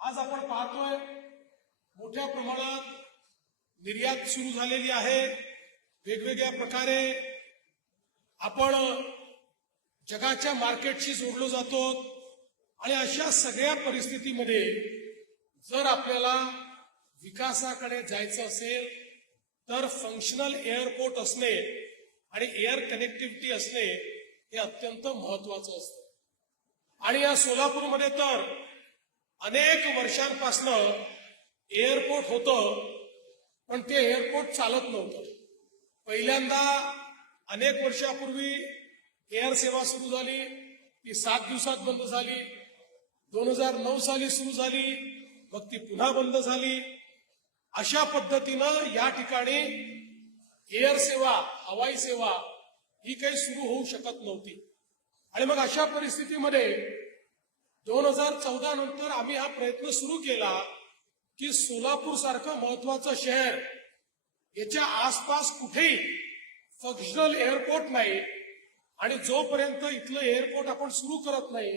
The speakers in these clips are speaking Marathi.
आज आपण पाहतोय मोठ्या प्रमाणात निर्यात सुरू झालेली आहे। वेगवेगळ्या प्रकारे आपण जगाच्या मार्केटशी जोडलो जातो आणि अशा सगळ्या परिस्थितीमध्ये जर आपल्याला विकासाकडे जायचं असेल तर फंक्शनल एअरपोर्ट असणे आणि एअर कनेक्टिव्हिटी असणे हे अत्यंत महत्वाचं असतं। आणि या सोलापूरमध्ये तर अनेक वर्षांपासून एअरपोर्ट होतं, पण ते एअरपोर्ट चालत नव्हतं। पहिल्यांदा अनेक वर्षापूर्वी एअर सेवा सुरू झाली, ती 7 दिवसात बंद झाली। 2009 साली सुरू झाली, मग ती पुन्हा बंद झाली। अशा पद्धतीनं या ठिकाणी एअर सेवा, हवाई सेवा ही काही सुरू होऊ शकत नव्हती। आणि मग अशा परिस्थितीमध्ये 2014 नंतर आम्ही हा प्रयत्न सुरू केला की सोलापूर सारखं महत्वाचं शहर, याच्या आसपास कुठेही फंक्शनल एअरपोर्ट नाही आणि जोपर्यंत इथलं एअरपोर्ट आपण सुरू करत नाही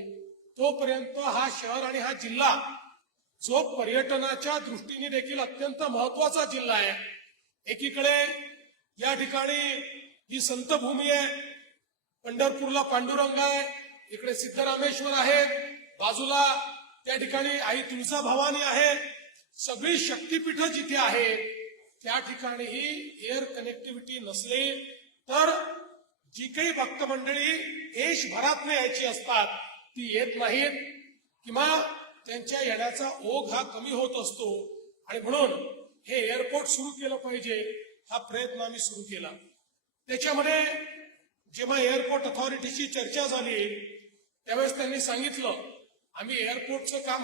तोपर्यंत हा शहर आणि हा जिल्हा, जो पर्यटनाच्या दृष्टीने देखील अत्यंत महत्वाचा जिल्हा आहे, एकीकडे या ठिकाणी ही संतभूमी आहे, पंढरपूरला पांडुरंग आहे, इकडे सिद्धरामेश्वर आहे, बाजूला त्या ठिकाणी आई तुळजाभवानी आहे, सगळी शक्तीपीठं जिथे आहेत त्या ठिकाणीही एअर कनेक्टिव्हिटी नसली तर जी काही भक्त मंडळी देशभरातून यायची असतात ती येत नाहीत किंवा त्यांच्या येण्याचा ओघ हा कमी होत असतो। आणि म्हणून हे एअरपोर्ट सुरू केलं पाहिजे हा प्रयत्न आम्ही सुरू केला। त्याच्यामध्ये जेव्हा एअरपोर्ट अथॉरिटीची चर्चा झाली त्यावेळेस त्यांनी सांगितलं आम्ही एअरपोर्टचं काम